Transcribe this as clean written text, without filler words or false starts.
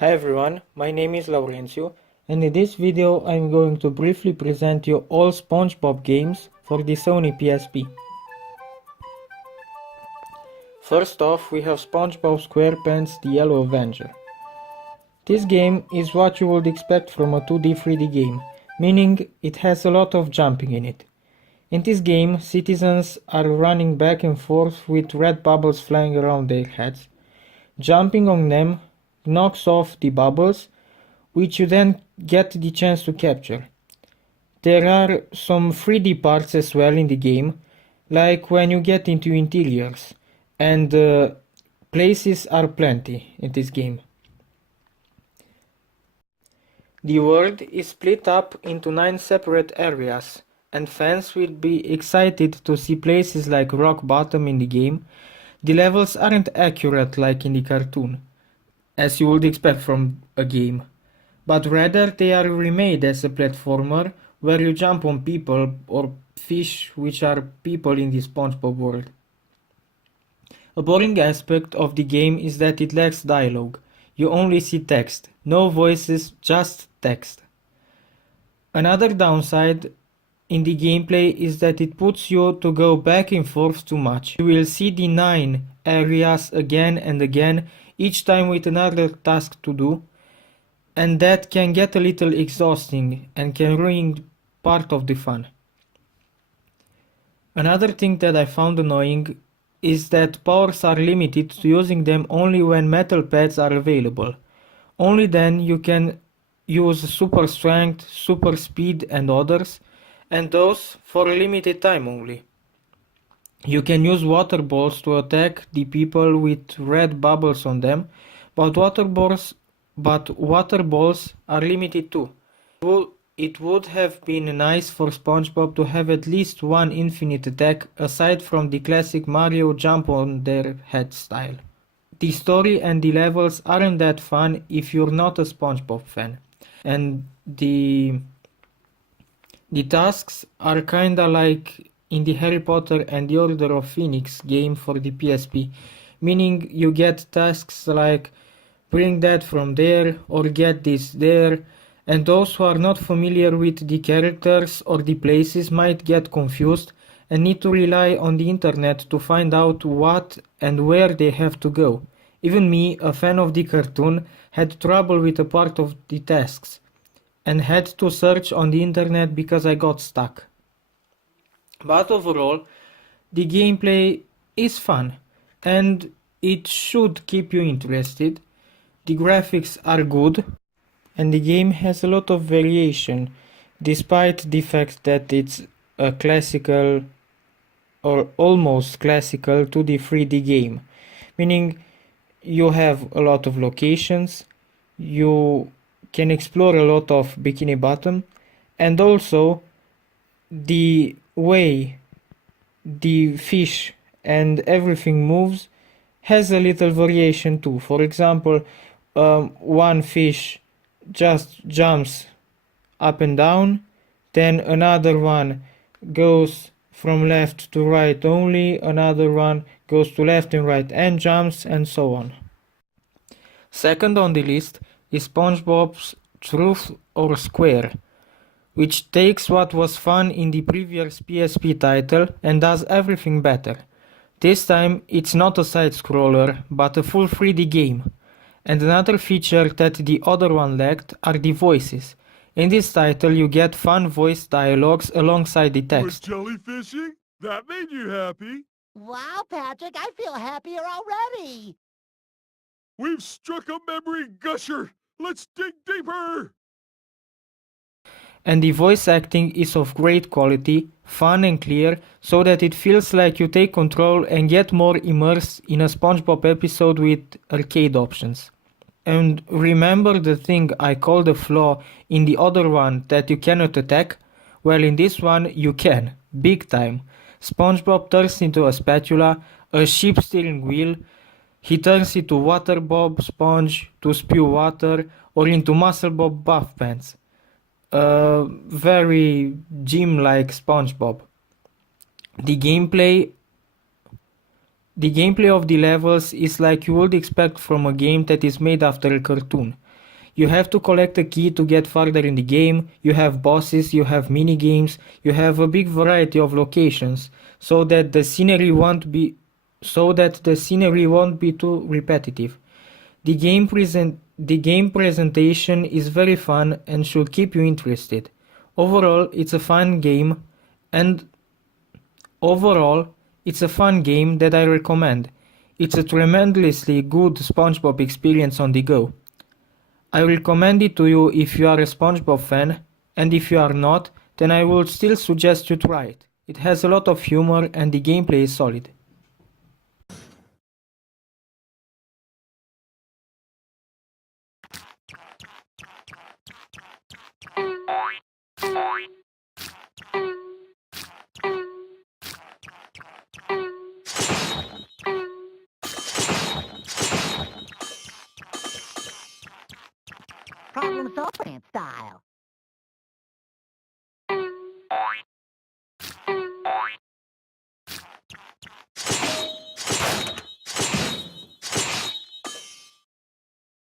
Hi everyone, my name is Laurencio, and in this video I'm going to briefly present you all Spongebob games for the Sony PSP. First off, we have Spongebob Squarepants The Yellow Avenger. This game is what you would expect from a 2D 3D game, meaning it has a lot of jumping in it. In this game, citizens are running back and forth with red bubbles flying around their heads. Jumping on them knocks off the bubbles, which you then get the chance to capture. There are some 3D parts as well in the game, like when you get into interiors, and places are plenty in this game. The world is split up into 9 separate areas, and fans will be excited to see places like rock bottom in the game. The levels aren't accurate like in the cartoon, as you would expect from a game, but rather they are remade as a platformer where you jump on people or fish, which are people in the SpongeBob world. A boring aspect of the game is that it lacks dialogue. You only see text, no voices, just text. Another downside in the gameplay is that it puts you to go back and forth too much. You will see the 9 areas again and again, each time with another task to do, and that can get a little exhausting and can ruin part of the fun. Another thing that I found annoying is that powers are limited to using them only when metal pads are available. Only then you can use super strength, super speed and others, and those for a limited time only. You can use water balls to attack the people with red bubbles on them, but water balls are limited too. It would have been nice for SpongeBob to have at least one infinite attack aside from the classic Mario jump on their head style. The story and the levels aren't that fun if you're not a SpongeBob fan, and the tasks are kinda like in the Harry Potter and the Order of Phoenix game for the PSP, meaning you get tasks like bring that from there or get this there, and those who are not familiar with the characters or the places might get confused and need to rely on the internet to find out what and where they have to go. Even me, a fan of the cartoon, had trouble with a part of the tasks and had to search on the internet because I got stuck. But overall, the gameplay is fun and it should keep you interested. The graphics are good and the game has a lot of variation, despite the fact that it's a classical or almost classical 2D 3D game, meaning you have a lot of locations, you can explore a lot of Bikini Bottom, and also the way the fish and everything moves has a little variation too. For example, one fish just jumps up and down, then another one goes from left to right only, another one goes to left and right and jumps, and so on. Second on the list is SpongeBob's Truth or Square, which takes what was fun in the previous PSP title and does everything better. This time it's not a side-scroller, but a full 3D game. And another feature that the other one lacked are the voices. In this title you get fun voice dialogues alongside the text. Was jellyfishing? That made you happy? Wow, Patrick, I feel happier already! We've struck a memory gusher! Let's dig deeper! And the voice acting is of great quality, fun and clear, so that it feels like you take control and get more immersed in a SpongeBob episode with arcade options. And remember the thing I called a flaw in the other one, that you cannot attack? Well, in this one you can, big time. SpongeBob turns into a spatula, a sheep steering wheel, he turns into Water Bob Sponge to spew water, or into Muscle Bob Buff Pants. Very gym-like SpongeBob. The gameplay of the levels is like you would expect from a game that is made after a cartoon. You have to collect a key to get further in the game, you have bosses, you have mini games, you have a big variety of locations, so that the scenery won't be too repetitive. The game presentation is very fun and should keep you interested. Overall, it's a fun game and Overall, it's a fun game that I recommend. It's a tremendously good SpongeBob experience on the go. I recommend it to you if you are a SpongeBob fan, and if you are not, then I would still suggest you try it. It has a lot of humor and the gameplay is solid. Problem solving style.